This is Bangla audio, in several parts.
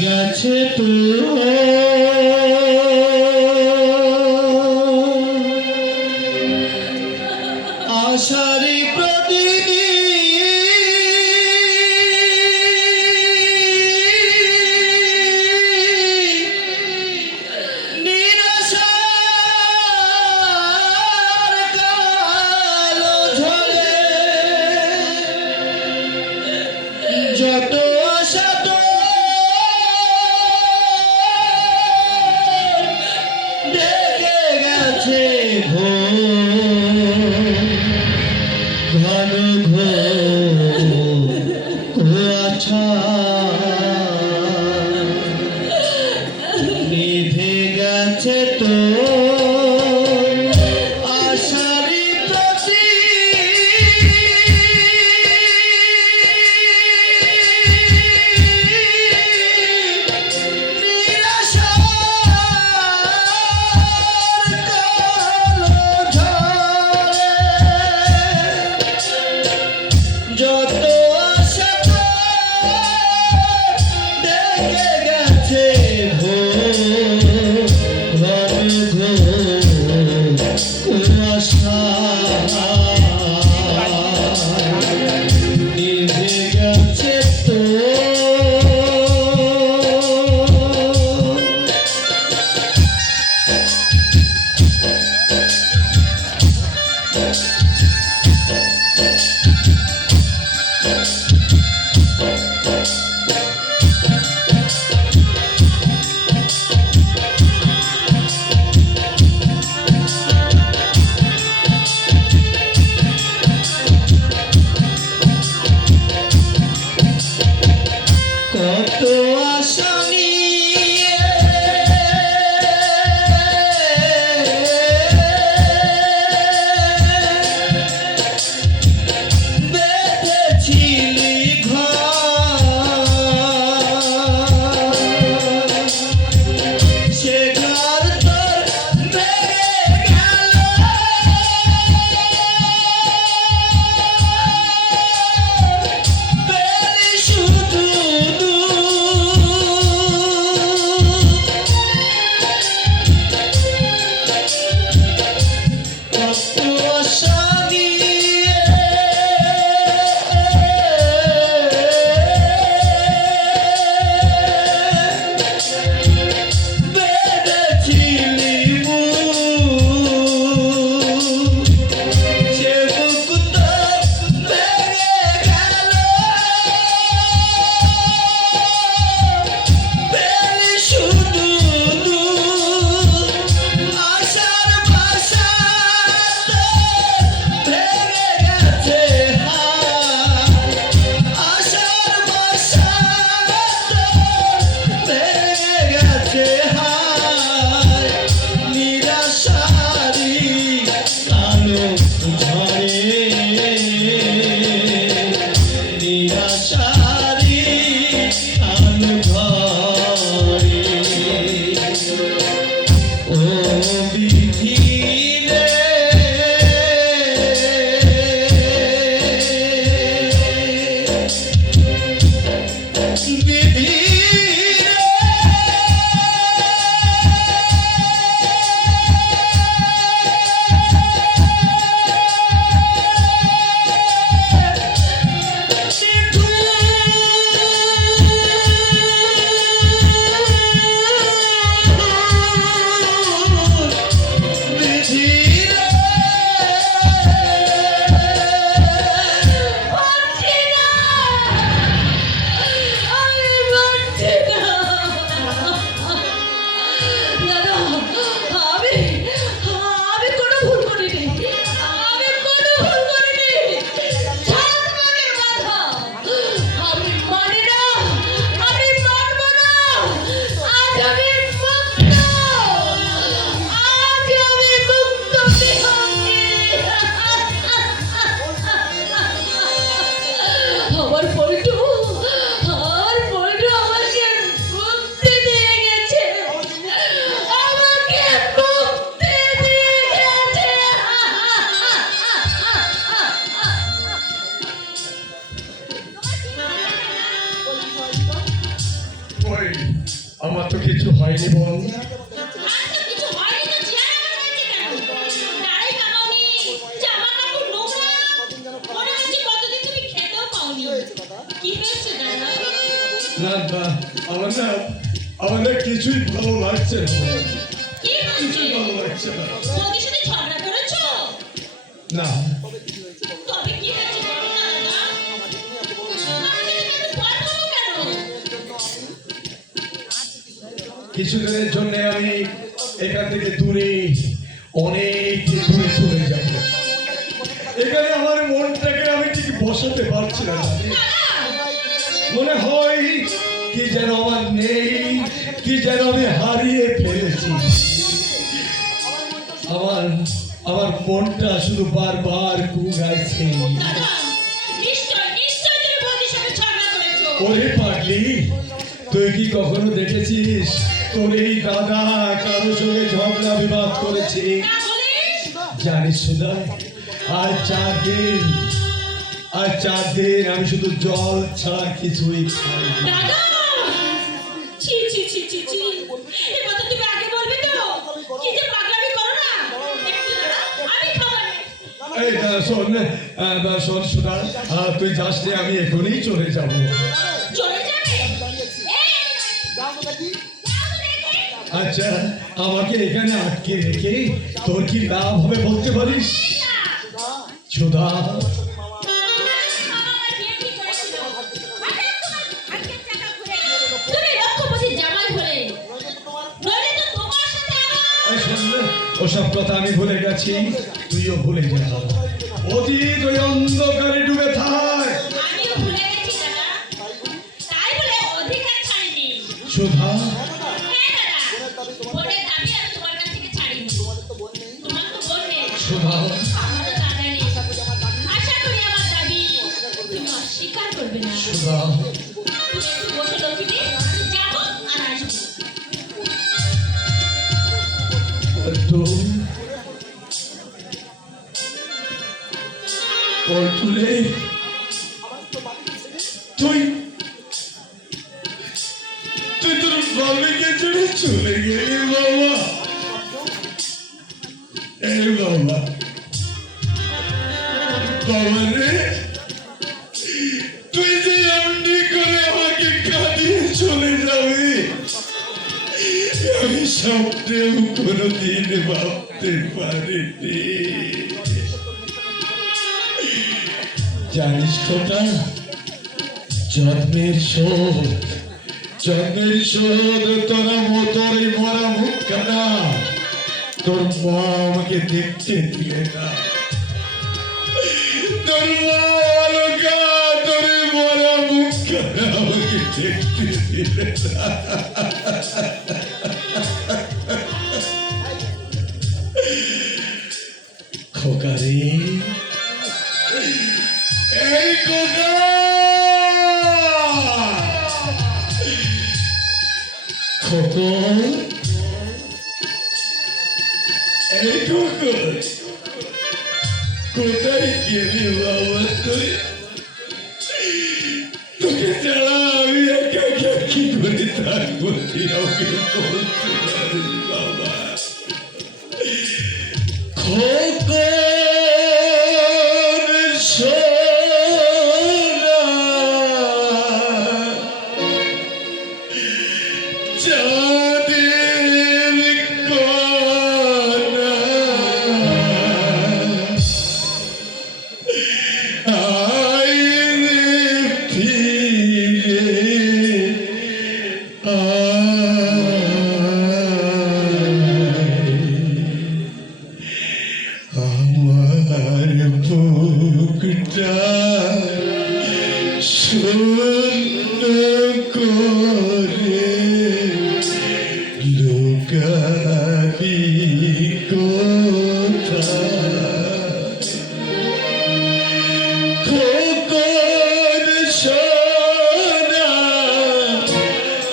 গেছে তো আশারি প্রদীপ নিরাশার কালো ঝরে যত আশা তো কই আমার তো কিছু হয়নি বোন। আর তো কিছু হয়নি তো চেয়ার আমার হয়েছে কেন? দাড়ি কামাওনি, জামা কাপড় নোংরা, মনে হচ্ছে কতদিন তুমি খেতেও পাওনি। কি হয়েছে দাদা? না না আমার না কিছুই ভালো লাগছে না বোন। কি হয়েছে? ভালো লাগছে না। বৌদির সাথে ঝগড়া করেছো? না তবে কি হয়েছে বলো না দাদা? আমাকে তুমি এত ভয় পাবো কেন? কিছুদিনের জন্য আমি এখান থেকে দূরে অনেক দূরে চলে যাব। এখানে আমার মনটাকে আমি ঠিক বসাতে পারছি না। দাদা, মনে হয় কি যেন আমার নেই, কি যেন আমি হারিয়ে ফেলেছি। আমার মনটা শুধু বারবার কুগাইছে। দাদা, নিশ্চয় তুমি বৌদির সাথে ঝগড়া করেছো। ওরে পাগলি, তুই কি কখনো দেখেছিস তোর এই দাদা কারোর সঙ্গে ঝগড়া বিবাদ করেছে? তাহলে জানিস সুধা, আর 4 দিন আমি শুধু জল ছাড়া কিছুই খাই না। দাদা, ছি ছি ছি ছি ছি, এই কথা তুমি আগে বলবে তো? কি যে পাগলামি করো না। একটু দাদা, আমি খাবার নেই। এই শোন সুধা, তুই যাস রে, আমি এখনই চলে যাব। চলে যাবে? যাও তো দেখি। আচ্ছা, আমাকে এখানে আটকে রেখে তোর কি লাভ হবে বলতে পারিস? সুধা, তুমি লক্ষ্যপতির জামাই হলে, নইলে তো তোমার সাথে আমার। শোন, ওসব কথা আমি ভুলে গেছি, তুইও ভুলে যা। অতীত ওই অন্ধকারে ডুবে থাক। আমিও ভুলে গেছি দাদা, তাই বলে অধিকার ছাড়িনি। সুধা, হ্যাঁ দাদা, বোনের দাবি আমি তোমার কাছ থেকে ছাড়িনি। তোমার তো বোন নেই, সুধা, আমারও দাদা নেই। আশা করি আমার দাবি তুমি অস্বীকার করবে না। সুধা, তুমি একটু বসে লক্ষ্মীটি, যাবো আর আসবো। পল্টুরে, তুই তোর বাবাকে ছেড়ে চলে গেলি বাবা। এই বাবা, বাবা রে, তুই যে এমনি করে আমাকে কাঁদিয়ে চলে যাবি আমি স্বপ্নেও কোনোদিন ভাবতে পারিনি। জানিস খোকা, জন্মের শোধ তোরা তোর এই মরা মুখখানা তোর মা আমাকে দেখতে দিলে না। তোর মা আলোকা তোর এই মরা মুখখানা আমাকে দেখতে দিলে না। খোকা রে, এই খোকা, খোকন, এই খোকন, কোথায় গেলি বাবা তুই? তোকে ছাড়া আমি একা একা কি করে থাকবো তুই আমাকে বলতে পারিস বাবা? খোকন সোনা, চাঁদের কোনা, আয় রে ফিরে আমার বুকটা শূন্য করে লুকাবি কোথায়? খোকন সোনা,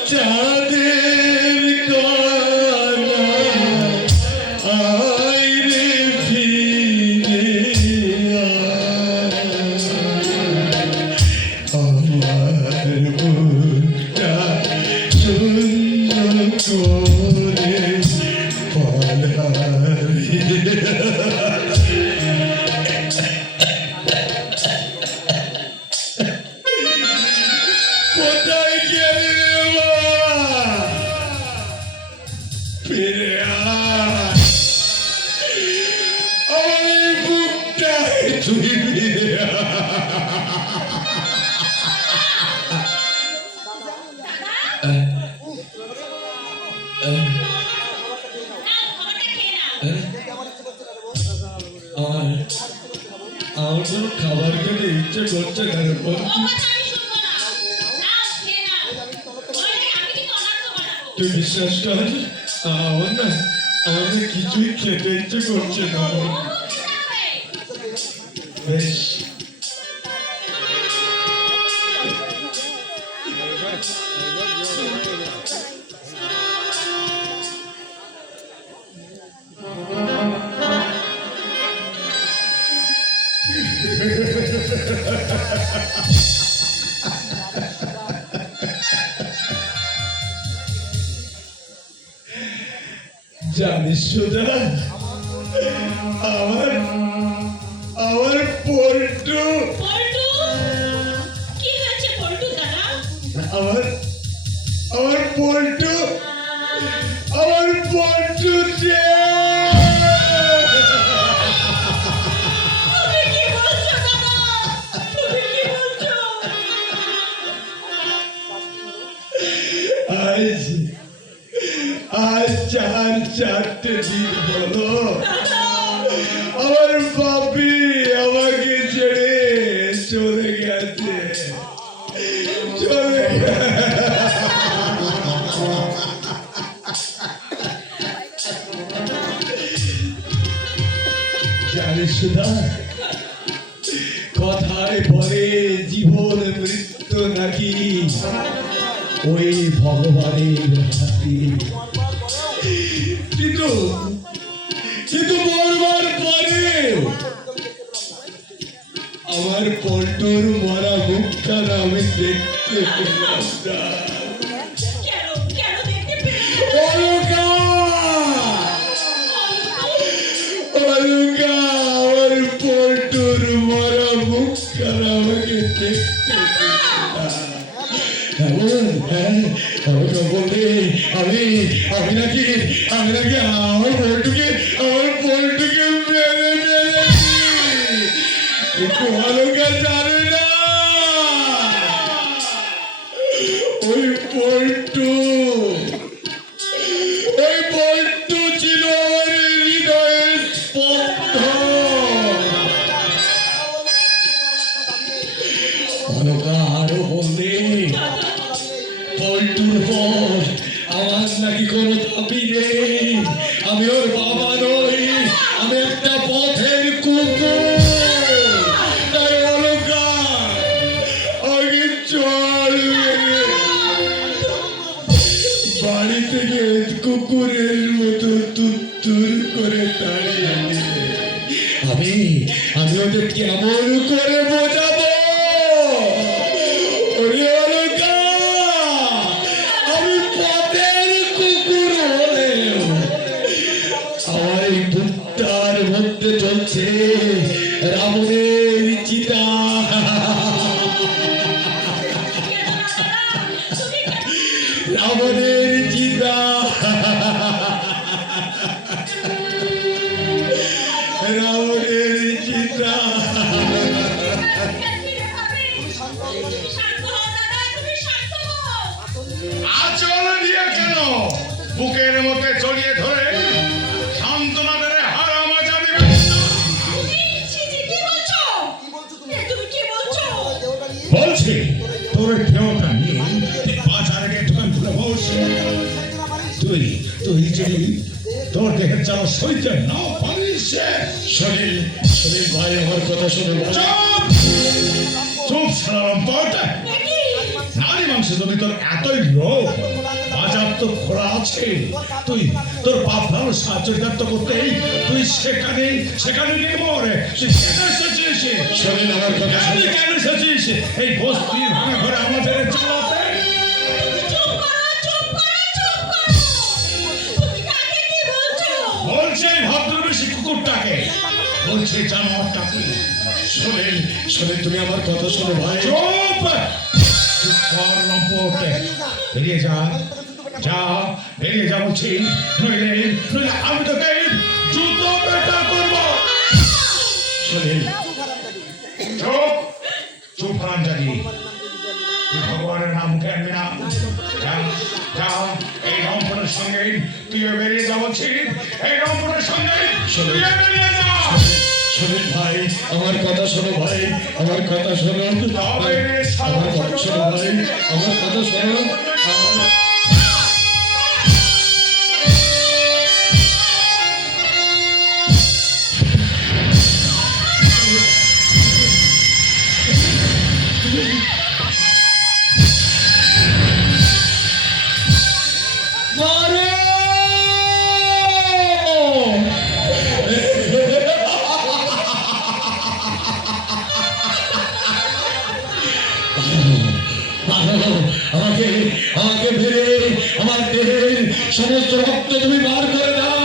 চাঁদের কোনা, আয় রে ফিরে আয়। আমার বুকটা ধন্য করে পালারে। কোথায় গেলি রে বাবা? ফিরে আয়। আমার এই বুকটায় তুই ফিরে আয়। আমার কোনো খাবার খেতে ইচ্ছে করছে না রে বোন। তুই বিশ্বাস কর, আমার না কিছুই খেতে ইচ্ছে করছে না। বেশ, জানিস সুধা, আমার পল্টু, আমার পল্টু যে আজ 4 দিন হলো আমার বাপি আমাকে ছেড়ে চলে গেছে। জানিস সুধা, কথায় বলে জীবন মৃত্যু নাকি ওই ভগবানের হাতে। কিন্তু মরবার পরে আমার পল্টুর মরা মুখখানা আমি দেখতে পেলাম না। অলকা, আমার পল্টুর মরা মুখখানা আমাকে দেখতে আমি নাকি আমার পল্টুকে মেরে একটু অলঙ্কার জানে না। ওই পল্টু ছিল আমার হৃদয়ের স্পন্দন। অলঙ্কার আরো বললে পল্টুর পর আমার নাকি কোনো দাবি নেই। আমি ওর বাবা নই, আমি একটা পথের কুকুর। তাই অলঙ্কার আগে চল, বাড়ি থেকে কুকুরের মতো তুত্তুর করে দাঁড়িয়ে আমি ওদের কেমন করে বোঝাবো? চলছে রাবণের চিতা। রাবণের চিতা, রাবণের চিতা। আচল দিয়ে কেন বুকের মধ্যে জড়িয়ে ধরে সান্ত্বনা দেবে হারামা জানি বলছি তোর ঢেউটা নিয়ে বাজারে গিয়ে দোকান খুলে বস। তুই যে তোর দেহের চাওয়া সইতে না পারিস। শরীর ভাই আমার কথা শুনে চুপ সারাম পাওয়াটা নারী মাংসে যদি তোর এতই লোভ, বাজার তো খোলা আছে। তুই তোর বাপ ভালো সাহায্য করতেই তুই সেখানে গিয়ে মরে। শরীর আমার কথা শুনে কেন এসেছিস এই বস্তির ভাঙা ঘরে আমাদের চালাতে? বলছে জানোয়ারটাকে। শোনেন শোনেন, তুমি আমার কথা শোনো ভাই। চুপ! চুপ কর লম্পট। বেরিয়ে যা, যা বেরিয়ে যা বলছি, নইলে নইলে আমি তোকে জুতো পেটা করবো। শোনেন, চুপ! চুপ হারামজাদি। তুই ভগবানের নাম মুখে আনবি না। যা, যা, এই রংপুরের সঙ্গে তুইও বেরিয়ে যা বলছি। এই রংপুরের সঙ্গে তুইও বেরিয়ে যা। শোনেন ভাই, আমার কথা শোনো ভাই, আমার কথা শোনো, আমার কথা শোনো ভাই, আমার কথা শোনো। আমাকে আমাকে ফিরে আমার দেহের সমস্ত রক্ত তুমি বার করে দাও।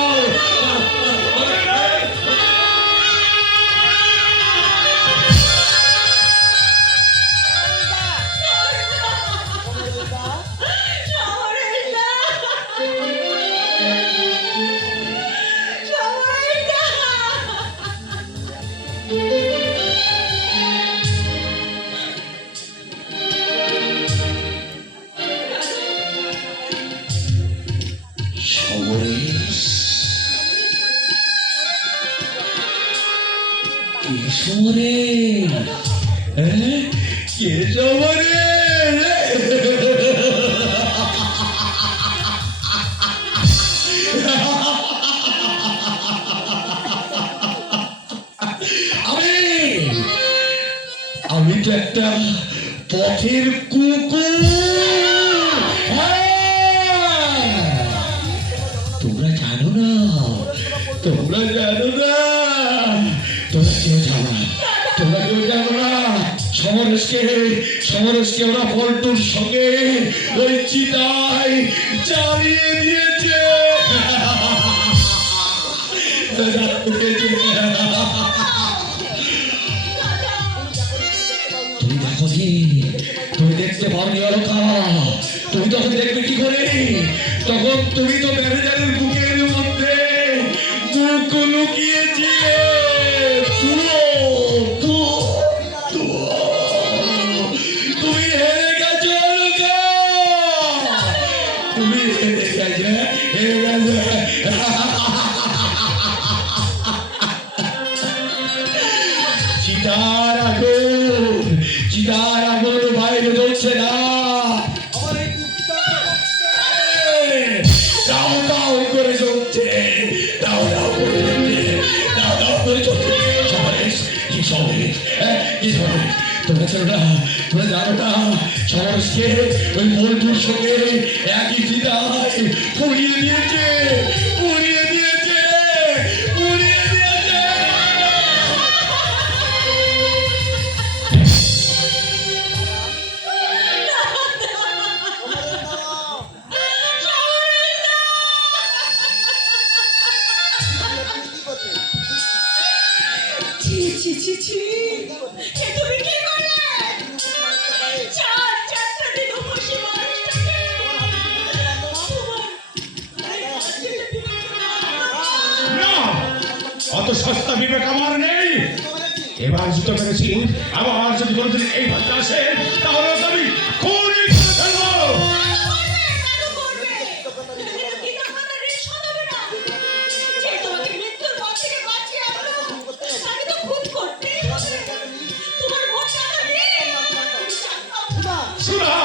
সমরেশ, কি সমরেশ? হ্যাঁ, কে সমরেশ? আমি তো একটা পথের কুকুর। তোমরা জানো না, তোমরা জানো না, তোমরা কেউ জানো না, তোমরা কেউ জানো না। সমরেশকে ওরা পল্টুর সঙ্গে ওই চিতায় জ্বালিয়ে দিয়েছে। তুমি দেখো কি, তুমি দেখতে পাওনি অলকা? তুমি তখন দেখবে কি করে? তখন তুমি তো ম্যানেজারের বুকের মধ্যে মুখ লুকিয়েছিলে। তুমি হেরে গেছো অলকা, তুমি হেরে গেছো, হেরে গেছো। চিতার আগুন বাইরে জ্বলছে না, দাও দাও করে জ্বলছে, দাও দাও করে জ্বলছে, দাও দাও করে জ্বলছে। সমরেশ, কি সমরেশ? কি সমরেশ? তোমরা জানো না, সমরেশকে ওই বন্ধুর সঙ্গে একই চিতায় পুড়িয়ে দিয়েছে, পুড়িয়ে দিয়েছে, পুড়িয়ে দিয়েছে। ছি ছি ছি ছি, এ তুমি কি করলে? চারটা দিন উপসী মানুষটাকে না, অত সস্তা বিবেক আমার নেই। এবার জুতো পেরেছি, আবার যদি কোনোদিন এই ভাষা আসে তাহলে তো আমি খুনই করে ফেলবো। সুরা,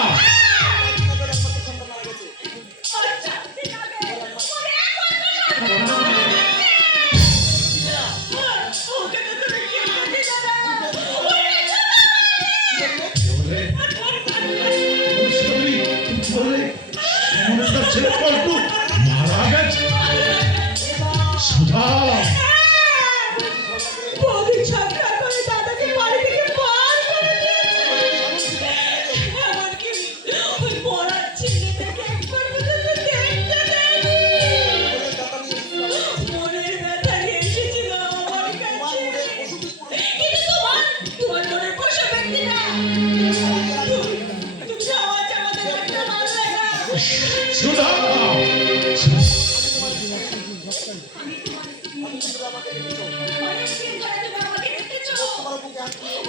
ছেলে পল্টু মারা গেছে। সুধা,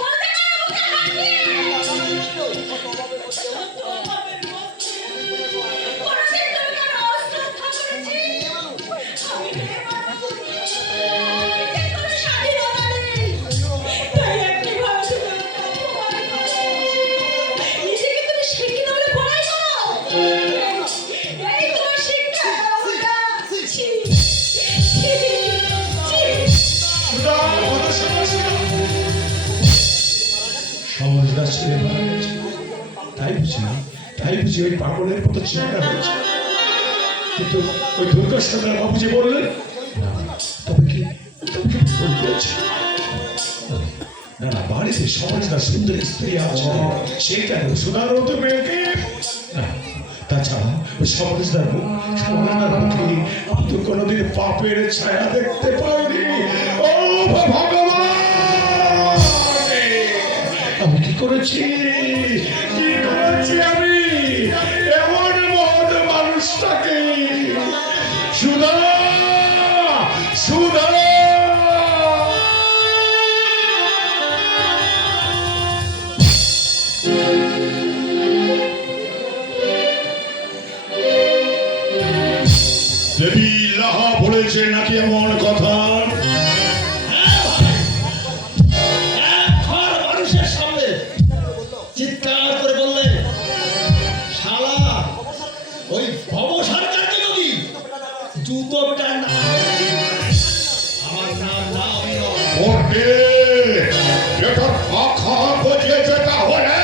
বলতে পারো মুখে হাত দিয়ে। কোনোদিন তুমি কারো অশ্রদ্ধা করেছি? আমি মেয়ে মানুষ। নিজের কোনো স্বাধীনতা নেই। তাই একটি ঘরে তুমি আমাকে অপমান করো। নিজেকে তুমি শিক্ষিত বলে বড়াই করো। এই তোমার শিক্ষা ওটা। ছি, ছি, ছি। সুধা, কথা শোনো, সুধা। সমজদার ছেলে মারা গেছে। তাই বুঝি ওই পাগলের মতো চেহারা হয়েছে। কিন্তু ওই দুর্গাশঙ্কর বাবুজি বললেন, তবে কি ভুল করেছে? না, বাড়িতে সমজদার সুন্দর স্ত্রী আছে, সেটা সুধার মতো মেয়েকে না। তাছাড়া ওই সমজদার মুখে আমি তো কোনোদিন পাপের ছায়া দেখতে পাইনি। ও ভগবান, আমি কি করেছি আমি এমন মহৎ মানুষটাকে? সুধা, সুধা। দেবী লাহা বলেছে নাকি এমন কথা? মানুষের সামনে চিৎকার করে বললেন, শালা ওই ভব সরকারকে যদি জুতোটা না, আমার নাম না অভিনয়। ওকে, এটা পাখা বুঝিয়েছে তাহলে।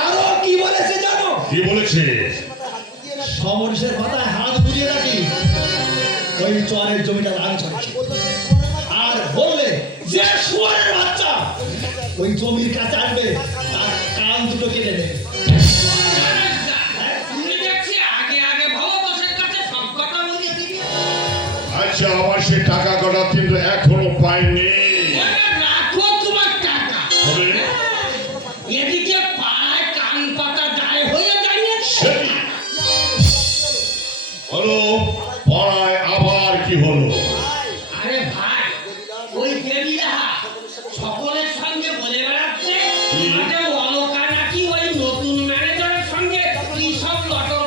আরো কি বলেছে জানো? কি বলেছে? সমরেশের মাথায় হাত বুঝিয়ে রাখি ওই চরের জমিটা দান করেছে। আর বললে যে শুয়ারের বাচ্চা ওই জমির কাছে আনবে তার কান দুটো কেটে দেবে। তুমি দেখছি আগে আগে ভালো দশের কাছে সব কথা বলিয়ে দিবি। আচ্ছা, আমার সে টাকা কটা কিন্তু এখনো পাইনি। ওটা রাখো তোমার টাকা। তবে এদিকে পাড়ায় কান পাতা দায় হয়ে দাঁড়িয়েছে। হলো পাড়ায় আবার কি হলো? আরে ভাই, ওই দেবীরা সকলের সঙ্গে বলে বেড়াচ্ছে আমাদের অলকা নাকি ওই নতুন ম্যানেজারের সঙ্গে কি সব লটর।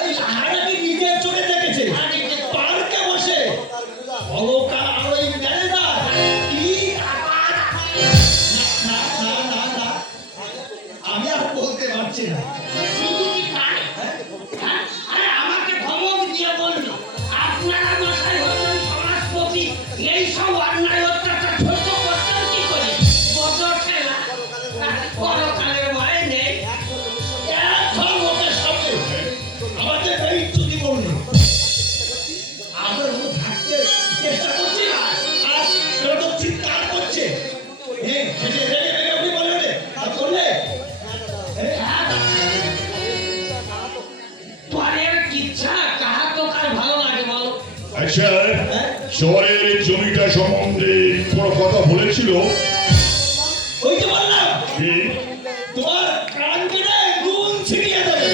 এই হারা কি নিজের চোখে দেখেছে? পার্কে বসে অলকা আর ওই ম্যানেজার কি আবার? না, না, না, না, আমি আর বলতে পারছি না। শুধু কি তাই? হ্যাঁ? আরে আমাকে ধমক দিয়ে বললো আপনারা মশাই হচ্ছেন সমাজপতি, এই সব অন্যায় অত্যাচার সহ্য করতেন কি করে? বছর খেলা পরকালের ভয় নেই। একদম ওদের সামনে আমাদের এই চুরি করলো। আমরা ওকে থাকতে চেষ্টা করছি না, আর ওরা তো চিৎকার করছে। শেষে রেগে রেগে উঠে বলে ওঠে, আর বললে পরের কিচ্ছা কাহা তো কার ভালো লাগে বলো? আচ্ছা, শহরের জমিটা সম্বন্ধে কোনো কথা বলেছিল? ওই তো বললাম কি? তোমার কান কেটে নুন ছিটিয়ে দেবে।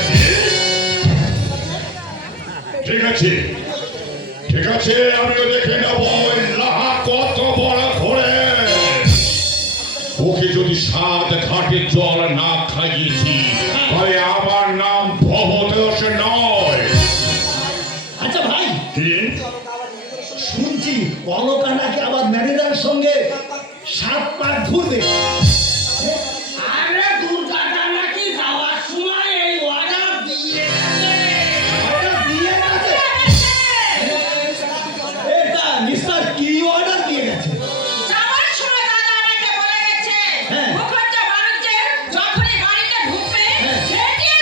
ঠিক আছে, ঠিক আছে, আমিও দেখে নেব ওই লাহা কত বড় করে। ওকে যদি 7 ঘাটের জল না খাইয়েছি তাহলে আমার নাম ভবতোষ নয়। আচ্ছা ভাই, কি? শুনছি অলকা নাকি আবার ম্যানেজারের সঙ্গে 7 পাক ঘুরবে। আরে দুর্গাটা নাকি যাওয়ার সময় এই অর্ডার দিয়ে গেছে। অর্ডার দিয়ে গেছে? এটা মিস্টার কি অর্ডার দিয়ে গেছে? যাওয়ার সময় দাদা আমাকে বলে গেছে, হ্যাঁ। মুখরোচক মানুষদের যখনই বাড়িতে ঢুকবে, হ্যাঁ। সেটি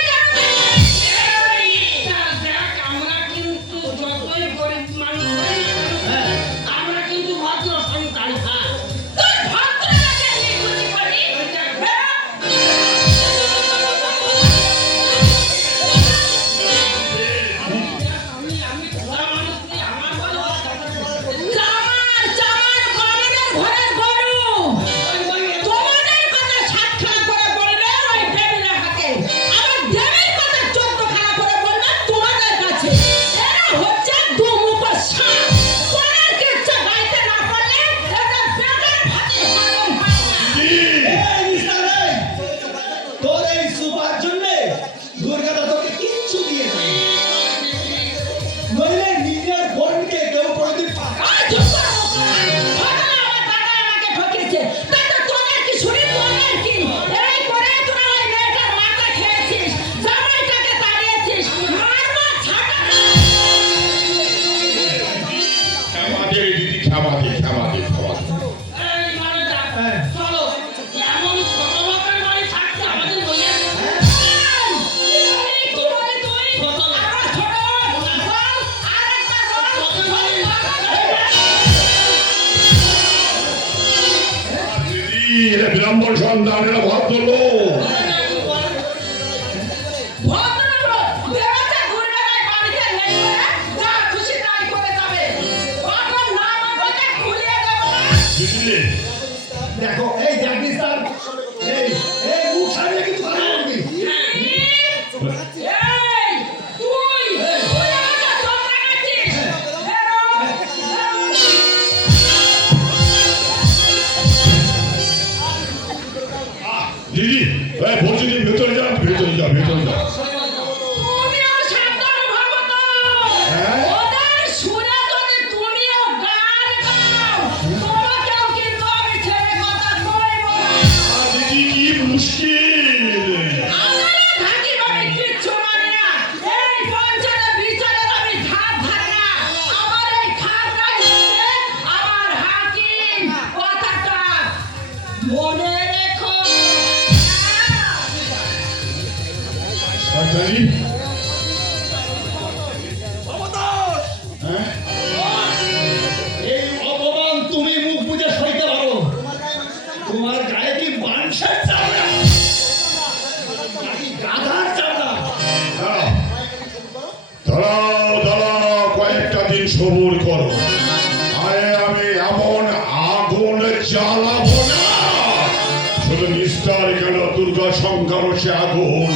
সন্তানেরা ভদ্রলোক। বুঝলে? দেখো এই দেখবি স্যার এই এই মুখ সামনে কিন্তু কথা বলবি দিদি এই বলছি যে ভেতরে যাও, ভেতরে যাও, ভেতরে যাও। দিদি কি মুশকিল। মনে রেখো সরকারি হ্যাঁ এই অপমান তুমি মুখ বুজে সইতে পারো তোমার গায়ে কি মানুষের চামড়া নাকি গাধার চামড়া দাঁড়াও দাঁড়াও, কয়েকটা দিন সবুর করো। আরে আমি এমন আগুন জ্বালাবো না, শুধু নিস্তার কেন দুর্গা শঙ্কর সে আগুন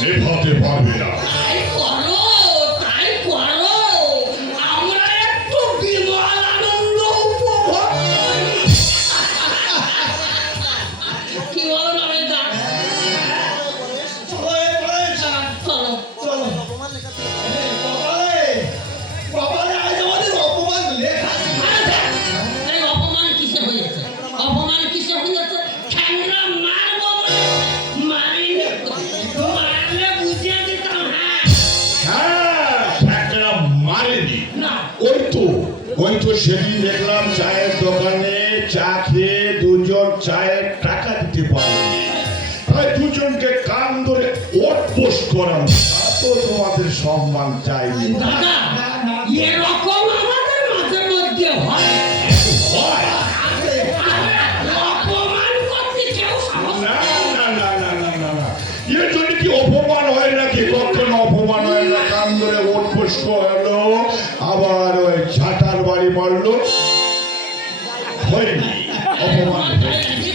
নেভাতে পারবে না। তাই করো, তাই করো। আমরা একটু বিমল আনন্দ উপভোগ করি। কি বলো নমিতা? চলো এবারে চলো। চলো এই কপালে কপালে আজ আমাদের অপমান লেখা এই অপমান কিসে হয়েছে? অপমান কিসে হয়েছে? ঠ্যাংরা মারবো বলে মারিনি তো। মারলে বুঝিয়ে দিতাম। হ্যাঁ হ্যাঁ, একটা মারেনি। না ওই তো সেদিন দেখলাম চায়ের দোকানে চা খেয়ে দুজন চায়ের টাকা দিতে পারেনি, তাই দুজনকে কান ধরে ওঠবোস করানো। তা তো তোমাদের সম্মান চাইনি। দাদা এরকম আমাদের মাঝে মধ্যে হয়। অপমান করতে কেউ সাহস না না না না না না না, এর জন্য কি অপমান হয় নাকি? কখনো অপমান হয় না। কান ধরে ওঠবোস করালো, আবার ওই ঝাঁটার বাড়ি মারলো, হয়নি অপমান হয়নি।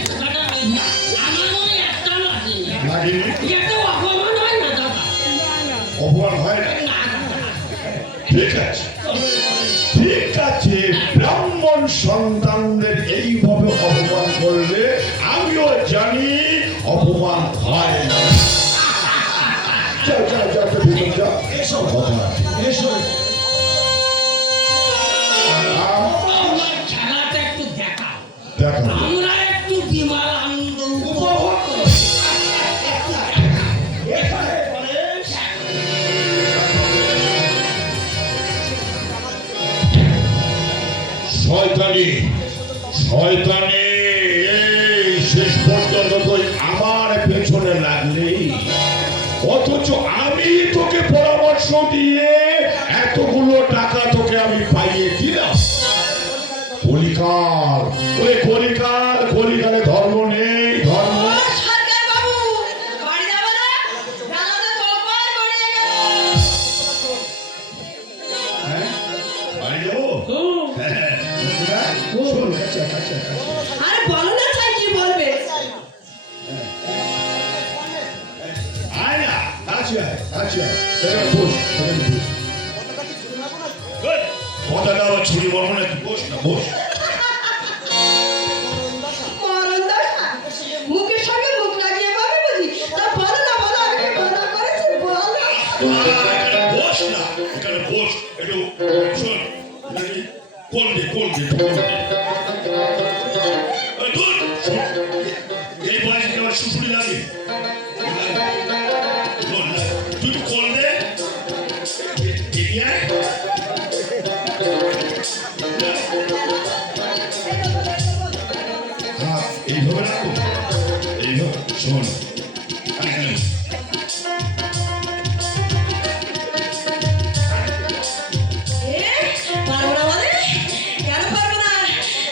আমার মনে একটা লাগেনি। লাগেনি? এতে অপমান হয় না দাদা। অপমান হয় না? ঠিক আছে, ঠিক আছে। ব্রাহ্মণ সন্তানদের এইভাবে অপমান করলে আমিও জানি অপমান হয় না। যাও যাও যাও, তো ভিতরে যাও। এসো অপমান। এসো আমার খেলাটা একটু দেখা। দেখো আমরা একটু বিমাল আনন্দ উপভোগ করি। এখানে পরেশ শয়তানি শয়তানি, এই শেষ পর্যন্ত তুই আমার পেছনে লাগলি, অথচ আমি তোকে পরামর্শ দিয়ে এতগুলো টাকা তোকে আমি পাইয়ে দিলাম। কলিকাল, ওই কলিকাল, কলিকালে ধর্ম নেই, ধর্ম সরকার বাবু বাড়ি যাবে না দাদা তো সবার গড়িয়ে গেল হ্যাঁ বাড়ি যাবো। হ্যাঁ, শোন, কাছে, কাছে, কাছে। আরে বলো না তাই কি বলবে আয় না, কাছে আয়, কাছে আয়। এখানে বস, এখানে বস। কথাটা আবার ছুরি বলবো না, তুই বস না, বস। মরণ দশা মুখের সঙ্গে মুখ লাগিয়ে পাবে বুঝি তা বলো না বলো আমি কি মানা করেছি বলো এখানে বস না, এখানে বস। একটু শোন, এখানে কোন দে, কোন দে, কোন দে। এই ধুর, শোন, এই বয়সে কি আবার শুশুড়ি লাগে? শোন, তুই একটু কোন দে। এগিয়ে আয়। হাত এইভাবে রাখো, এইভাবে। শোন, এখানে পারবো না মানে কেন পারবো না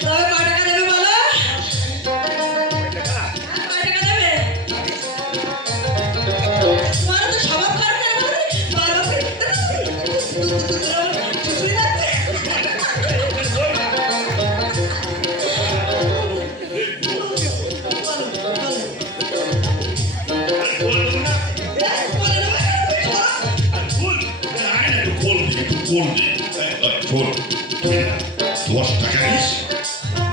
তবে কয় টাকা দেবে বলো কয় টাকা দেবে বলবি শোন 10 টাকা নিস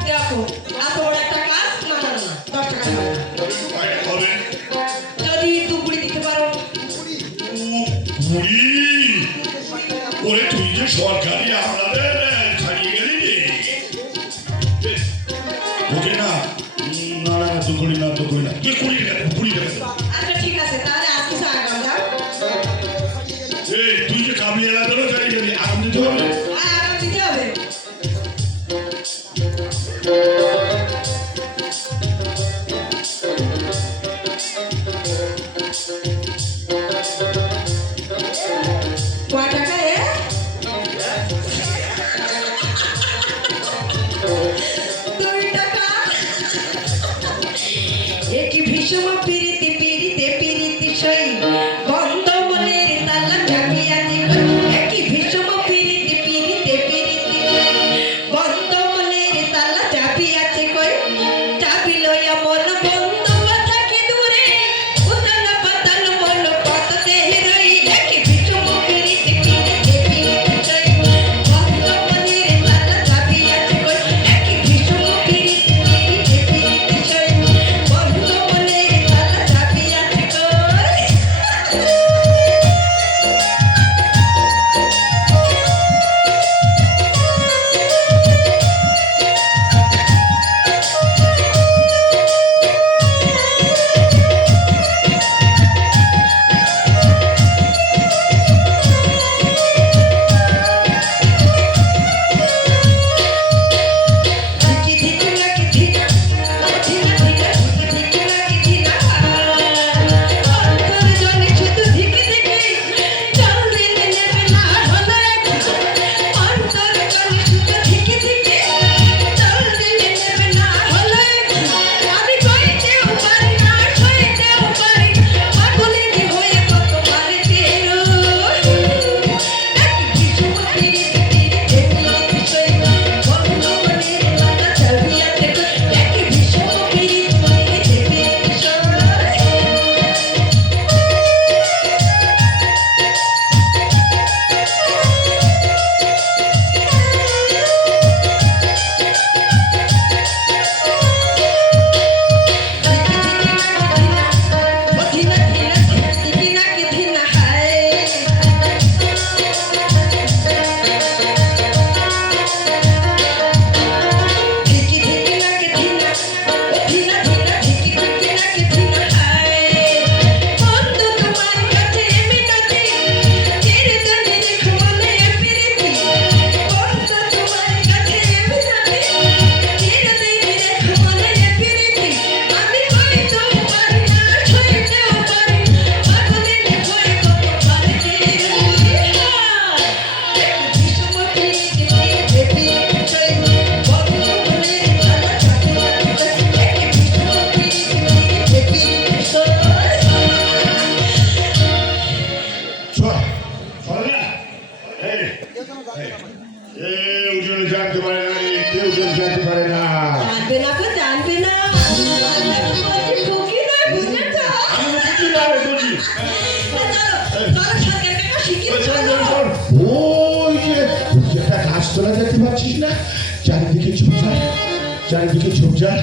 দেখো এত বড় একটা কাজ না না না 10 টাকা দাও। হবে যদি দুপুরি দিতে পারো কুড়ি ওরে তুই যে সরকারি আপনাদের ছাড়িয়ে গেলি ওকে না না না তুই করি না তুই করি না তুই 20 টাকা আচ্ছা ঠিক আছে তাহলে আজ কিছু আগাম দাও এই তুই যে কাবলি এলাকারও ছাড়িয়ে গেলি আরাম দিতে হবে আর আগাম দিতে হবে কয় টাকা এ? 2 টাকা একই ভীষণ পিরিতি পিরিতে পিরিতি সই বন্ধ মনের তালা চাপিয়াতে একই ভীষণ পিরিতি পিরিতে পিরিতি বন্ধ মনের তালা চাপিয়াতে কই চাবি লইয়া মন বন্ধ থাকে দূরে উতাল পাতাল মন পাতাতে রই একই ভীষণ পিরিতি পিরিতে পিরিতি সই বন্ধ মনের তালা চাপিয়াতে কই একই ভীষণ পিরিতি পিরিতে পিরিতি সই বন্ধ মনের তালা চাপিয়াতে কই ধিকি ধিকি নাকি ধিনা ধিনা ধিনা ধিকি ধিকি নাকি ধিনা অন্তর জলে শুধু ধিকি ধিকি জল দিলে নেবে না হলে অন্তর জলে শুধু ধিকি ধিকি জল দিলে নেবে না হলে আমি কইতেও পারি না সইতেও পারি পাগলিনী হয়ে কত পারে তেরো একই ভীষণ পিরিতি পিরিতে পিরিতি সই বন্ধ মনের তালা চাপিয়াতে কই একই ভীষণ পিরিতি পিরিতে পিরিতি সই ধিনা ধিনা ধিকি নাকি ধিনা হায় ধিকি ধিকি নাকি ধিনা ধিনা ধিনা ধিকি ধিকি নাকি ধিনা হায় বন্ধু তোমার কাছে মিনতি চিরদিন রেখো মনে প্রীতি বন্ধু তোমার কাছে মিনতি চিরদিন রেখো মনে প্রীতি আমি কইতেও পারি না সইতেও পারি পাগলিনী হয়ে কত পারে তেরো ভীষণ পিরিতি পিরিতে পিরিতি সই বন্ধ মনের তালা চাপিয়াতে কই ভীষণ পিরিতি পিরিতে পিরিতি সই কেউ যেন জানতে পারে না কেউ যেন জানতে পারে না জানবে না গো জানবে না ফকির নয় বুঝেছ আমি কিছু না বুঝি চলো সরকার কাকা শিখিয়ে ওই যে একটা গাছতলা দেখতে পাচ্ছিস না চারিদিকে ঝোপঝাড়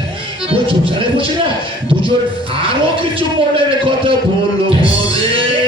ওই ঝোপঝাড়ে বসে না দুজন আরো কিছু মনের কথা বললো রে